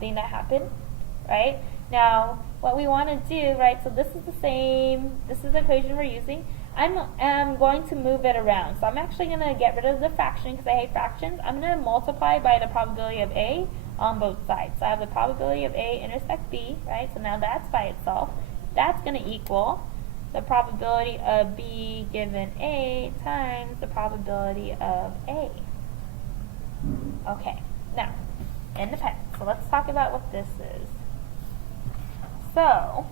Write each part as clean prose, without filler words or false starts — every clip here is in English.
thing that happened, right? Now, what we want to do, right, so this is the equation we're using. I'm going to move it around. So I'm actually going to get rid of the fraction because I hate fractions. I'm going to multiply by the probability of A on both sides. So I have the probability of A intersect B, right? So now that's by itself. That's going to equal the probability of B given A times the probability of A. Okay, now, independent. So let's talk about what this is. So,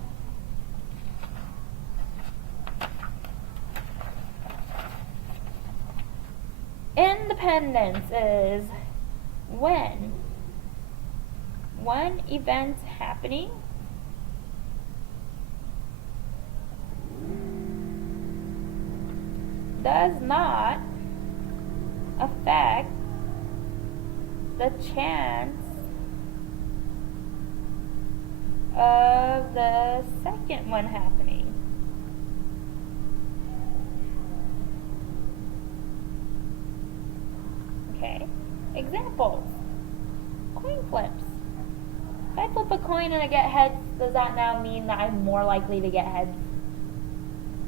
independence is when one event happening does not affect the chance of the second one happening. Okay, examples. Coin flips. If I flip a coin and I get heads, does that now mean that I'm more likely to get heads?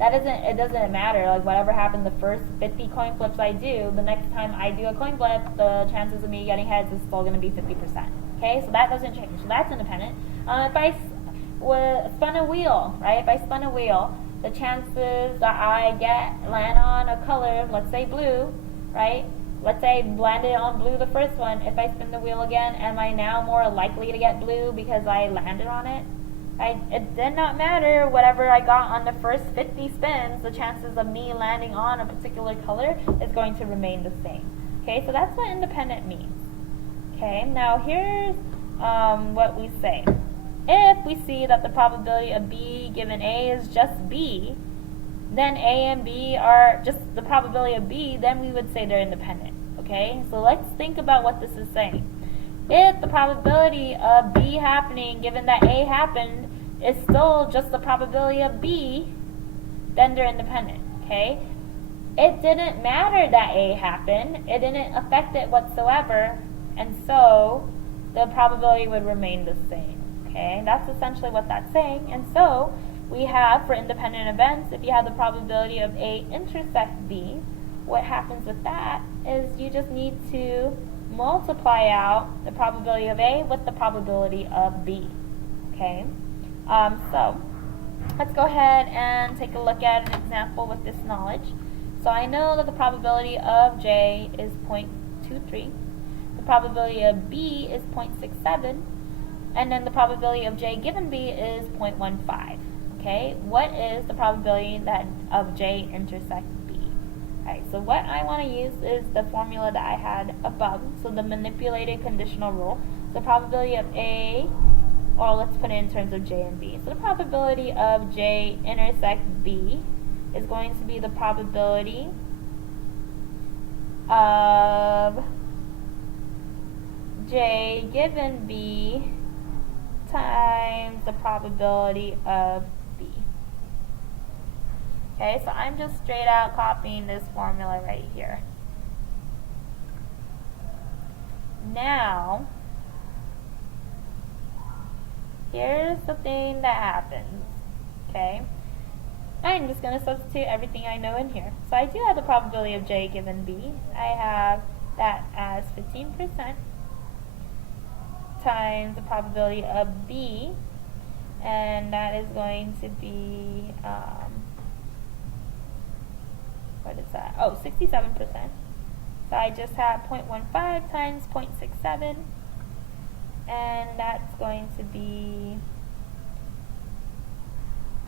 It doesn't matter, like whatever happened the first 50 coin flips I do, the next time I do a coin flip, the chances of me getting heads is still going to be 50%. Okay, so that doesn't change, so that's independent. If I spun a wheel, right, if I spun a wheel, the chances that I land on a color, let's say blue, right, let's say I landed on blue the first one, if I spin the wheel again, am I now more likely to get blue because I landed on it? It did not matter whatever I got on the first 50 spins, the chances of me landing on a particular color is going to remain the same. Okay, so that's what independent means. Okay, now here's what we say. If we see that the probability of B given A is just B, then A and B are just the probability of B, then we would say they're independent. Okay, so let's think about what this is saying. If the probability of B happening, given that A happened, is still just the probability of B, then they're independent, okay? It didn't matter that A happened. It didn't affect it whatsoever, and so the probability would remain the same, okay? That's essentially what that's saying, and so we have, for independent events, if you have the probability of A intersect B, what happens with that is you just need to multiply out the probability of A with the probability of B, okay? So let's go ahead and take a look at an example with this knowledge. So I know that the probability of J is 0.23, the probability of B is 0.67, and then the probability of J given B is 0.15. Okay, what is the probability of J intersect B? Alright, so what I want to use is the formula that I had above, so the manipulated conditional rule. The probability of A, or let's put it in terms of J and B. So the probability of J intersect B is going to be the probability of J given B times the probability of B. Okay, so I'm just straight out copying this formula right here. Now, here's the thing that happens, okay? I'm just going to substitute everything I know in here. So I do have the probability of J given B. I have that as 15% times the probability of B, and that is going to be, what is that? Oh, 67%. So I just have 0.15 times 0.67, and that's going to be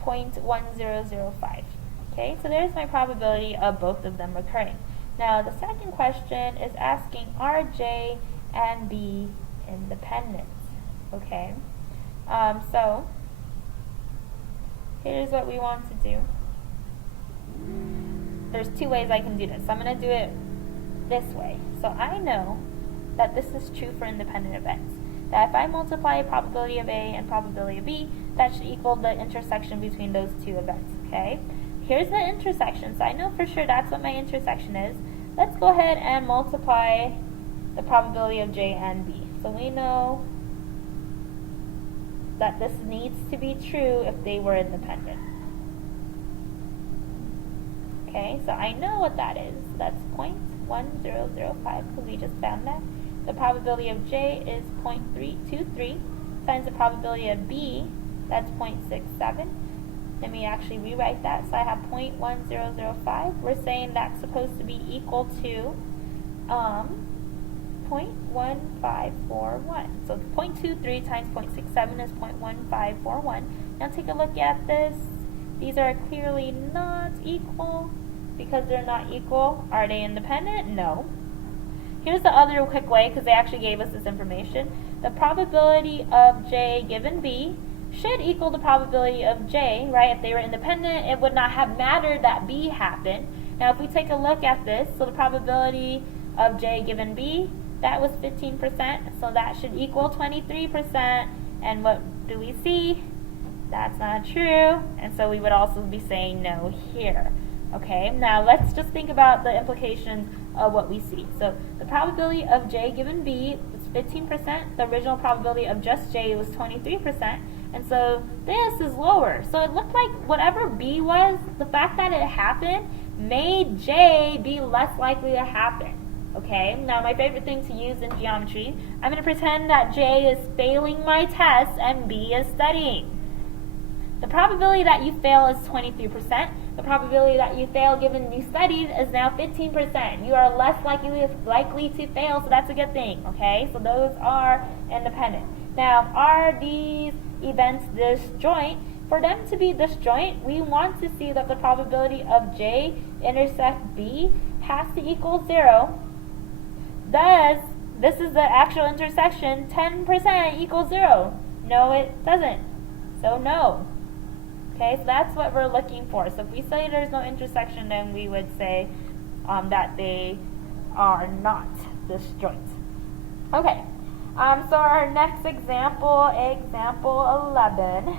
0.1005. Okay, so there's my probability of both of them occurring. Now the second question is asking, are J and B independent? Okay, so here's what we want to do. There's two ways I can do this. I'm going to do it this way. So I know that this is true for independent events. That if I multiply a probability of A and probability of B, that should equal the intersection between those two events, okay? Here's the intersection, so I know for sure that's what my intersection is. Let's go ahead and multiply the probability of J and B. So we know that this needs to be true if they were independent. Okay, so I know what that is. That's 0.1005 because we just found that. The probability of J is 0.323 times the probability of B, that's 0.67. Let me actually rewrite that. So I have 0.1005. We're saying that's supposed to be equal to 0.1541. So 0.23 times 0.67 is 0.1541. Now take a look at this. These are clearly not equal. Because they're not equal, are they independent? No. Here's the other quick way, because they actually gave us this information. The probability of J given B should equal the probability of J, right? If they were independent, it would not have mattered that B happened. Now if we take a look at this, so the probability of J given B, that was 15%, so that should equal 23%. And what do we see? That's not true, and so we would also be saying no here. Okay, now let's just think about the implications of what we see. So the probability of J given B was 15%. The original probability of just J was 23%. And so this is lower. So it looked like whatever B was, the fact that it happened made J be less likely to happen. Okay, now my favorite thing to use in geometry, I'm going to pretend that J is failing my test and B is studying. The probability that you fail is 23%. The probability that you fail given you studied is now 15%. You are less likely to fail, so that's a good thing, okay? So those are independent. Now, are these events disjoint? For them to be disjoint, we want to see that the probability of J intersect B has to equal 0. Thus, this is the actual intersection, 10% equals 0. No, it doesn't. So no. Okay, so that's what we're looking for. So if we say there's no intersection, then we would say that they are not disjoint. Okay, so our next example, example 11.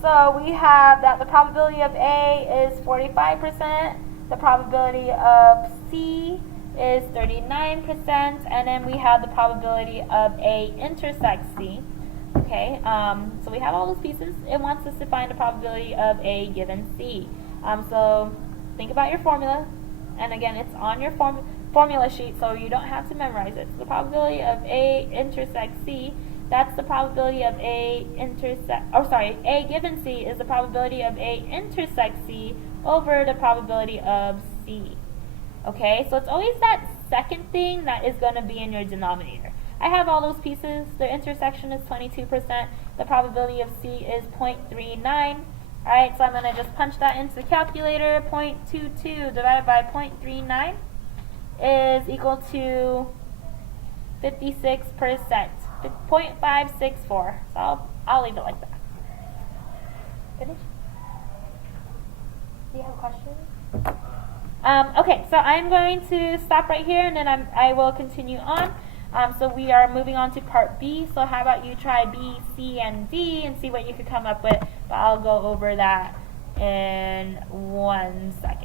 So we have that the probability of A is 45%, the probability of C is 39%, and then we have the probability of A intersects C. Okay, so we have all those pieces. It wants us to find the probability of A given C. So think about your formula, and again, it's on your formula sheet, so you don't have to memorize it. So the probability of A intersects C, that's the probability of A given C is the probability of A intersects C over the probability of C. Okay, so it's always that second thing that is going to be in your denominator. I have all those pieces. The intersection is 22%. The probability of C is 0.39. Alright, so I'm going to just punch that into the calculator. 0.22 divided by 0.39 is equal to 56%. 0.564. So I'll leave it like that. Finish? Do you have a question? Okay, so I'm going to stop right here, and then I will continue on. So we are moving on to part B. So how about you try B, C, and D and see what you could come up with. But I'll go over that in 1 second.